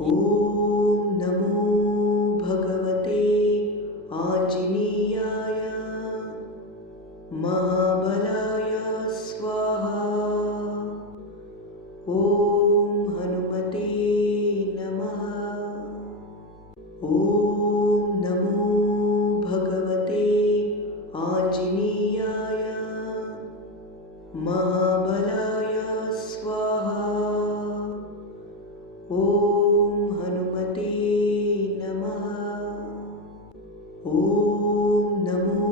ॐ नमो भगवते आञ्जनेयाय महाबलाय स्वाहा। ॐ हनुमते नमः। ॐ नमो भगवते आञ्जनेयाय महाबलाय स्वाहा। ॐ हनुमते नमः। ॐ नमो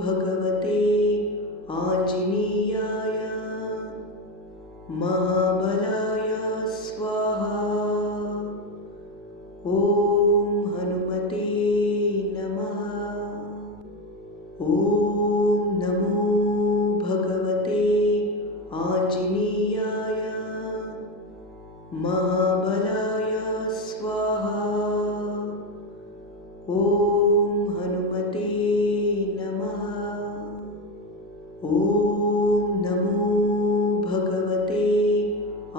भगवते आञ्जनेयाय महाबलाय स्वाहा। ॐ हनुमते नमः। ॐ नमो भगवते आञ्जनेयाय महाबलाय स्वाहा। ॐ हनुमते नमः। ॐ नमो भगवते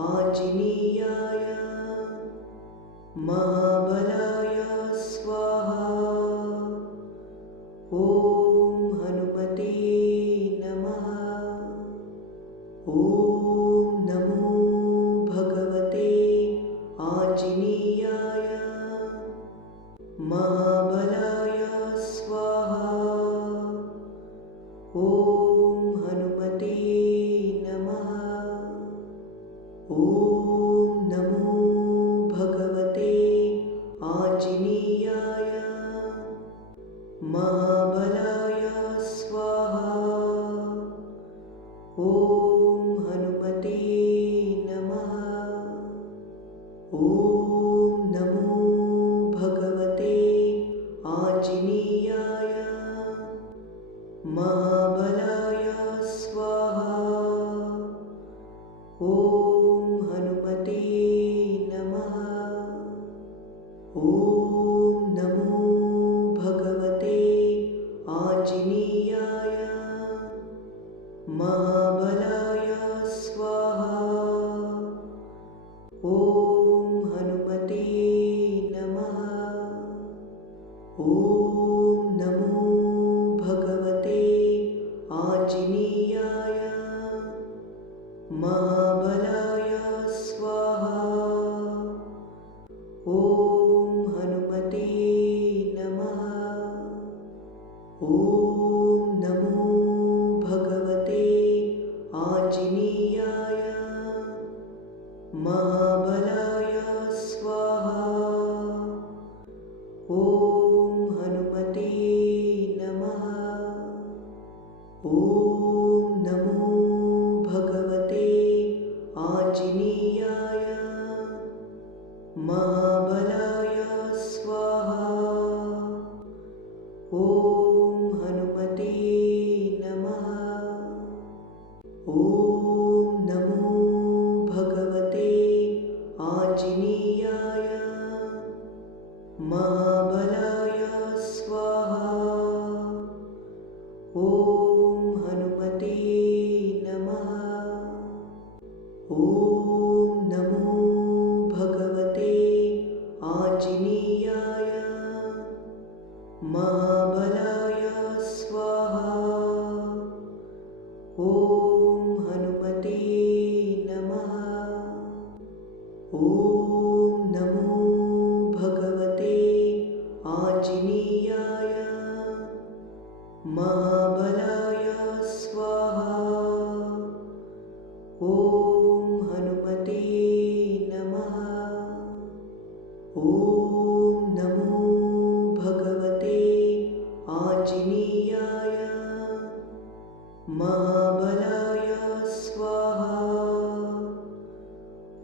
आञ्जनेयाय महाबलाय स्वाहा। ॐ हनुमते नमः। ॐ नमो भगवते आञ्जनेयाय महाबलाय स्वाहा। ॐ हनुमते नमः। ॐ नमो भगवते आञ्जनेयाय महाबलाय स्वाहा। ॐ हनुमते नमः। ॐ नमो भगवते आञ्जनेयाय महाबलाय स्वाहा। ॐ हनुमते नमः। ॐ नमो भगवते आञ्जनेयाय महाबलाय स्वाहा। ॐ हनुमते नमः। ॐ नमो भगवते आञ्जनेयाय महाबलाय स्वाहा। ॐ हनुमते नमः। ॐ नमो भगवते आञ्जनेयाय महाबलाय स्वाहा। ॐ हनुमते नमः। ॐ नमो भगवते आञ्जनेयाय महाबलाय स्वाहा। ॐ हनुमते नमः। ॐ नमो भगवते आञ्जनेयाय महाबलाय स्वाहा। ॐ हनुमते नमः। ॐ नमो भगवते आञ्जनेयाय महाबलाय स्वाहा। ॐ हनुमते नमः। ॐ नमो भगवते आञ्जनेयाय महाबलाय स्वाहा। ॐ हनुमते नमः। ॐ नमो भगवते आञ्जनेयाय महाबलाय स्वाहा।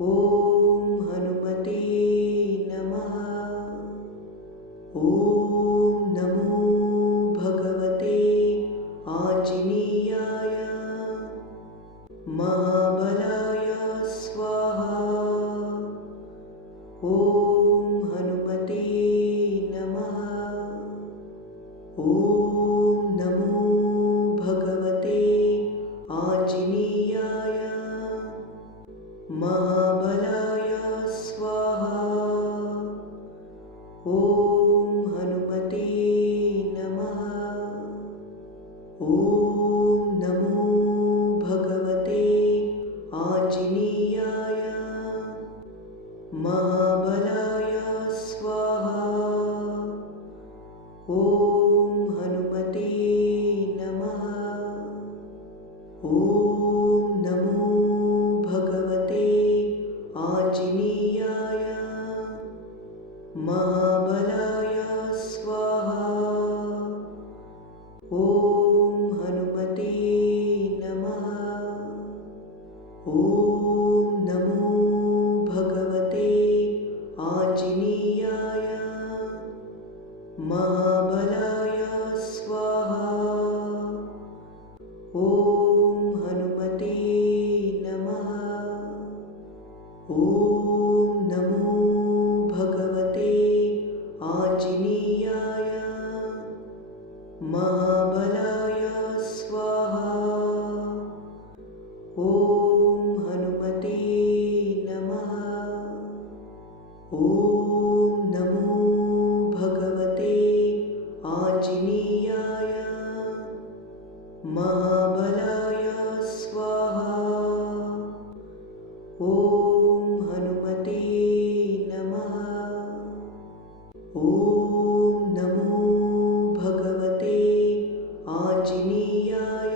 ॐ हनुमते नमः। ॐ नमो भगवते आञ्जनेयाय महाबलाय स्वाहा। ॐ हनुमते नमः। ॐ नमो भगवते आञ्जनेयाय महाबलाय स्वाहा। आञ्जनेयाय महाबलाय स्वाहा। ॐ हनुमते नमः। ॐ नमो भगवते आञ्जनेयाय महाबलाय स्वाहा। ॐ हनुमते नमः। ॐ नमो भगवते आञ्जनेयाय महाबलाय स्वाहा। ॐ हनुमते नमः। ॐ नमो भगवते आञ्जनेयाय महाबलाय स्वाहा। ॐ हनुमते नमः। ॐ नमो भगवते आञ्जनेयाय महाबलाय स्वाहा। ॐ हनुमते नमः। ॐ नमो भगवते आञ्जनेयाय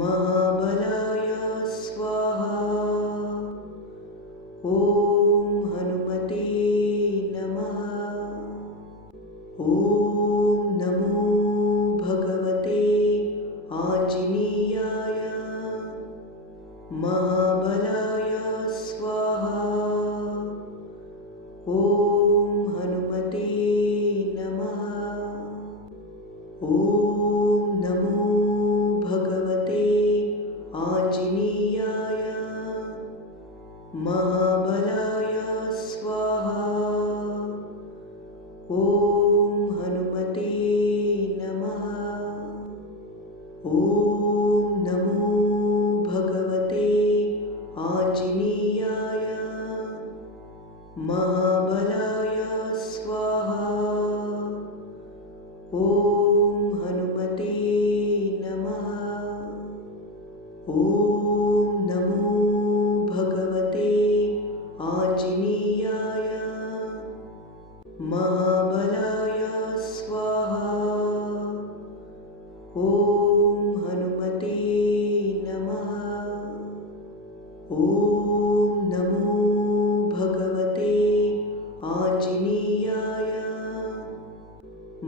महाबलाय स्वाहा। ॐ हनुमते नमः। ॐ नमो भगवते आञ्जनेयाय महाबलाय स्वाहा। ॐ हनुमते नमः। ॐ नमो भगवते आञ्जनेयाय महाबलाय स्वाहा। ॐ हनुमते नमः। ॐ नमो भगवते आञ्जनेयाय महाबलाय स्वाहा। ॐ हनुमते नमः। ॐ नमो भगवते आञ्जनेयाय महाबलाय स्वाहा। ॐ हनुमते नमः। ॐ नमो भगवते आञ्जनेयाय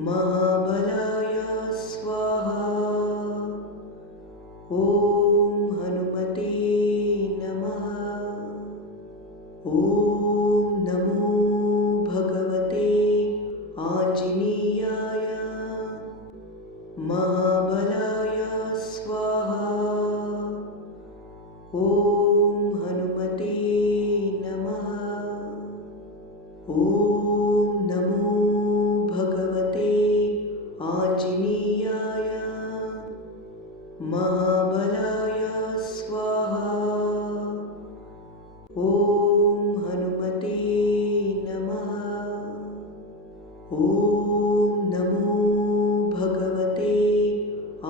महाबलाय स्वाहा। ॐ हनुमते नमः। ॐ नमो भगवते आञ्जनेयाय महाबलाय स्वाहा। ॐ हनुमते नमः। ॐ नमो भगवते आञ्जनेयाय महाबलाय स्वाहा। ॐ हनुमते नमः। ॐ नमो भगवते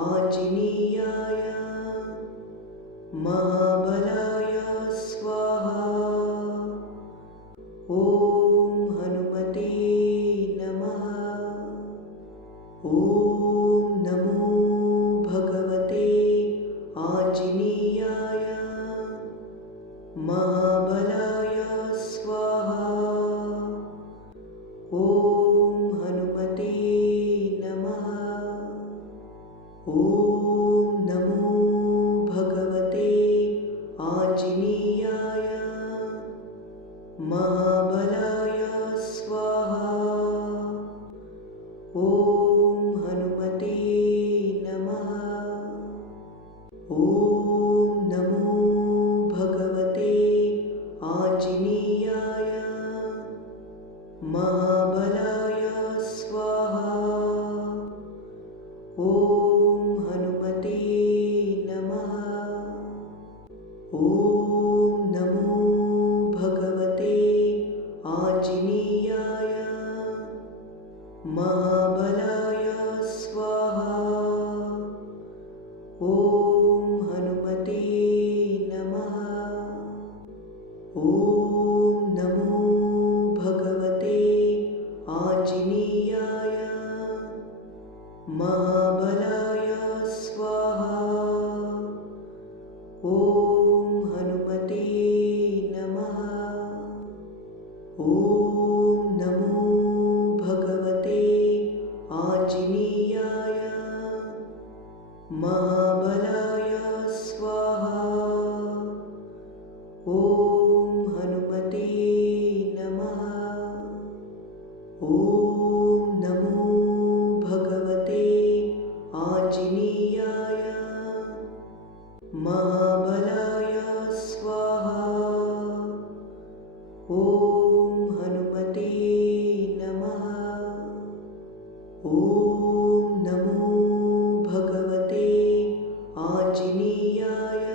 आञ्जनेयाय महाबलाय स्वाहा। ॐ हनुमते नमः। ॐ नमो भगवते आञ्जनेयाय महाबलाय स्वाहा। ॐ हनुमते नमः। ॐ नमो भगवते आञ्जनेयाय महाबलाय स्वाहा। ॐ हनुमते नमः। ॐ नमो भगवते आञ्जनेयाय महाबलाय स्वाहा। ॐ हनुमते नमः। ॐ नमो भगवते आञ्जनेयाय महाबलाय स्वाहा। ॐ हनुमते नमः। ॐ हनुमते नमः। ॐ नमो भगवते आञ्जनेयाय। महाबलाय स्वाहा। ॐ हनुमते नमः। ॐ नमो भगवते आञ्जनेयाय।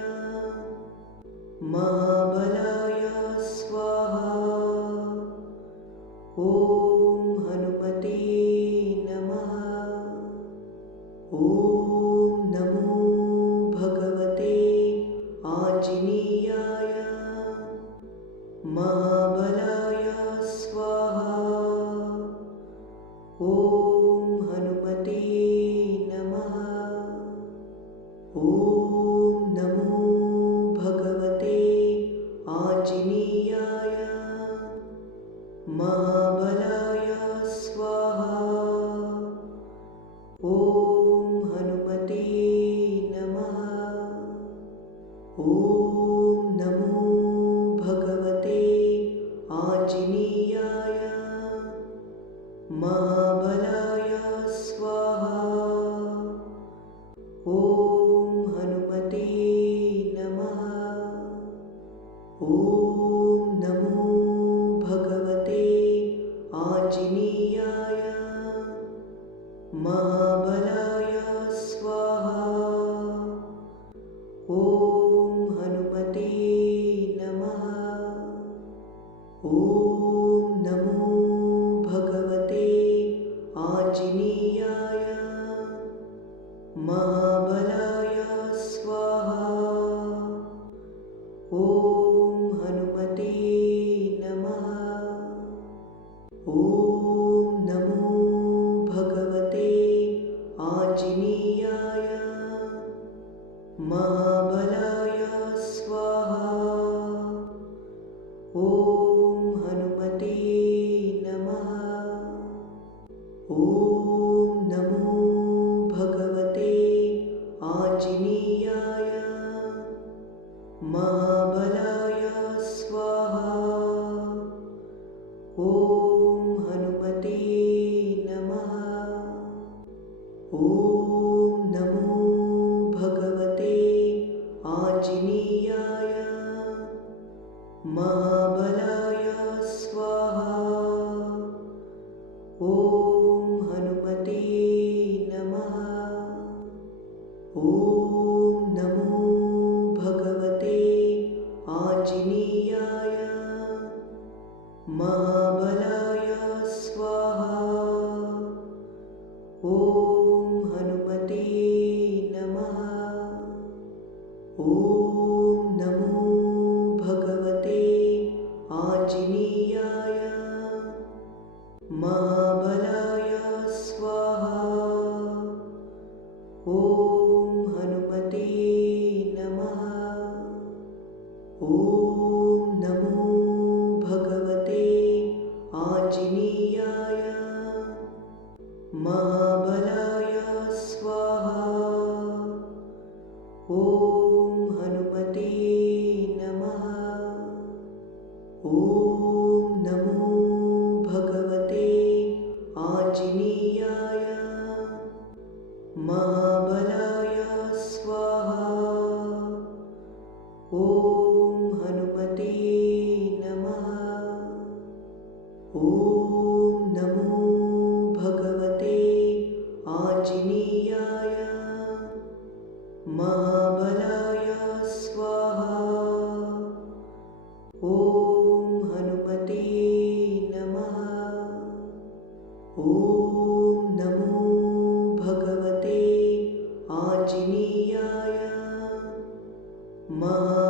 महाबलाय स्वाहा। ॐ हनुमते नमः। ॐ नमो भगवते आञ्जनेयाय। महाबलाय स्वाहा। ॐ हनुमते नमः। ॐ नमो भगवते आञ्जनेयाय। महाबलाय स्वाहा। ॐ हनुमते नमः। ॐ नमो भगवते आञ्जनेयाय। महाबलाय स्वाहा। ॐ हनुमते नमः। ॐ नमो भगवते आञ्जनेयाय। महाबलाय स्वाहा। ॐ हनुमते नमः। ॐ नमो भगवते आञ्जनेयाय। महाबलाय स्वाहा। ॐ हनुमते नमः। ॐ नमो भगवते आञ्जनेयाय। महाबलाय स्वाहा। ॐ हनुमते नमः। ॐ नमो भगवते आञ्जनेयाय। महाबलाय स्वाहा। ॐ हनुमते नमः। ॐ नमो भगवते आञ्जनेयाय। महाबलाय स्वाहा। ॐ हनुमते नमः। ॐ नमो भगवते आञ्जनेयाय। महाबलाय स्वाहा। ॐ हनुमते नमः। ॐ नमो भगवते आञ्जनेयाय। महाबलाय स्वाहा। ॐ हनुमते नमः। ॐ नमो भगवते आञ्जनेयाय। महाबलाय स्वाहा। ॐ हनुमते नमः। ॐ नमो भगवते आञ्जनेयाय। महाबलाय स्वाहा। ॐ हनुमते नमः। ॐ नमो भगवते आञ्जनेयाय। महाबलाय स्वाहा। ॐ हनुमते नमः। ॐ नमो भगवते आञ्जनेयाय। महाबलाय